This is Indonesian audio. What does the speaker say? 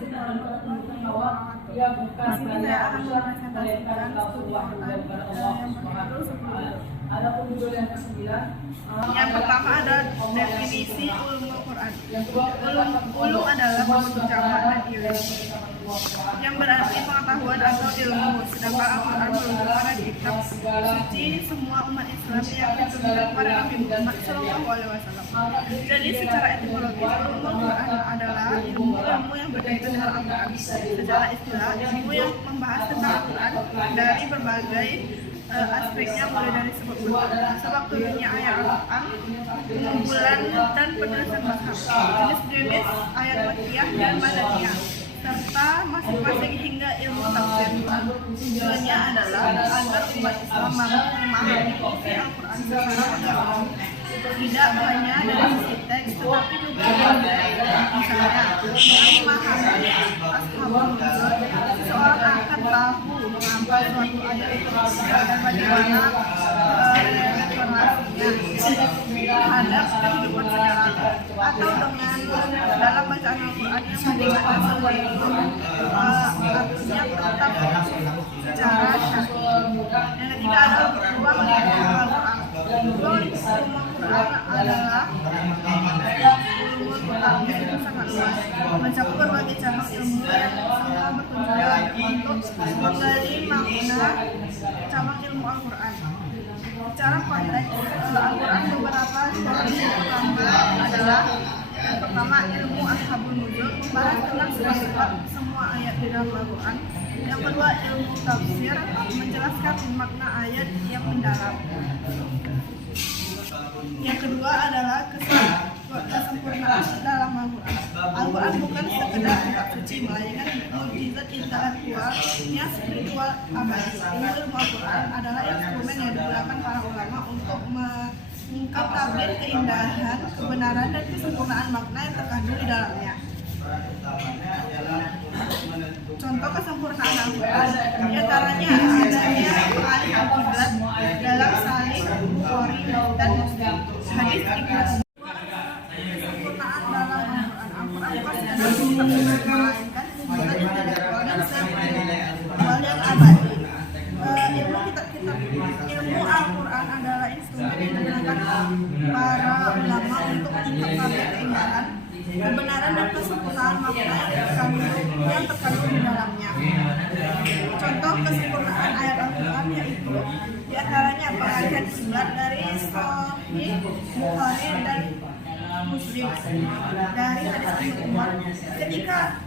Assalamualaikum warahmatullahi wabarakatuh. Di sini saya akan mempresentasikan studi Quran yang berjudul 10. Yang pertama ada definisi ulumul Quran. Ulum adalah bentuk jamak dan ilmu yang berarti pengetahuan atau ilmu, sedangkan Al-Quran merujuk pada kitab suci semua umat Islam yang diturunkan kepada Nabi Muhammad SAW. Jadi secara etimologis, ulumul Quran adalah ilmu yang berkaitan dengan Al-Quran. Secara istilah, ilmu yang membahas tentang Al-Quran dari berbagai aspeknya, mulai dari sebab turunnya ayat Al-Quran, pengumpulan dan penulisan mazhab, jenis-jenis ayat makkiyah dan madaniyah, serta masing-masing hingga ilmu tafsir. Tujuannya adalah agar umat Islam mampu memahami isi Al-Quran secara mendalam, tidak hanya dari sisi teks tetapi juga dari misalnya memahami ashabul nuzul, seseorang akan tahu mengapa suatu ayat itu turun dan bagaimana relevansinya terhadap kehidupan sekarang, atau dengan dalam bacaan Al-Quran yang mendengarkan sebuah itu artinya tetap secara syar'i. Yang ketiga adalah ruang lingkup Al-Quran. Ruang lingkup Al-Quran adalah ulumul Quran yang sangat luas, mencakup berbagai cabang ilmu yang semua bertujuan untuk menggali makna cabang ilmu Al-Quran. Secara konteks, Al-Quran beberapa cabang pertama adalah yang pertama ilmu ashabul nuzul, membahas tentang sifat semua ayat di dalam Al-Quran. Yang kedua ilmu tafsir, menjelaskan makna ayat yang mendalam. Yang kedua adalah kesempurnaan dalam Al-Quran. Al-Quran bukan sekedar kitab suci, melainkan mukjizat intelektual yang spiritual abadi. Ilmu Al-Quran adalah instrumen yang digunakan para ulama untuk mengungkap tabir keindahan, kebenaran dan kesempurnaan makna yang terkandung di dalamnya. Contoh kesempurnaan Al-Quran diantaranya adanya pengalihan kiblat dalam Sahih Bukhari dan Muslim, hadis Ibnu. Kesempurnaan dalam Al-Quran bukan sekedar sempurna, melainkan mukjizat intelektual dan spiritual yang abadi. Ilmu Al-Quran adalah instrumen yang digunakan para ulama untuk mengungkap tabir keindahan, kebenaran dan kesempurnaan makna yang terkandung di dalamnya. Contoh kesempurnaan ayat Al-Quran yaitu diantaranya pengalihan kiblat dari Sahih Bukhari dan Muslim dari hadis Ibnu Umar ketika